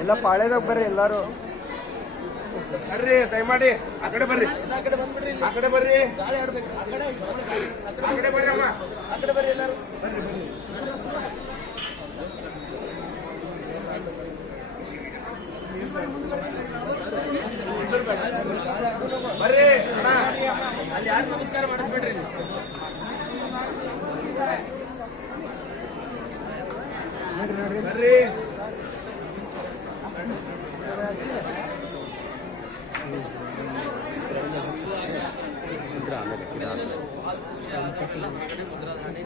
ಎಲ್ಲ ಪಾಳ್ಯದಾಗ ಬರ್ರಿ ಎಲ್ಲಾರು. ಬರ್ರಿ ದಯಮಾಡಿ ಆ ಕಡೆ ಬರ್ರಿ. ಆ ಕಡೆ ಬರ್ರಿ. ಆ ಕಡೆ ಬರ್ರಿ ಅಮ್ಮ ಆ ಕಡೆ ಬರ್ರಿ ಅಣ್ಣ. ಅಲ್ಲಿ ಯಾರು ನಮಸ್ಕಾರ ಮಾಡಿಸ್ಬೇಡ್ರಿ ಬರ್ರಿ. ಮುದ್ರಾಧಾರಣೆ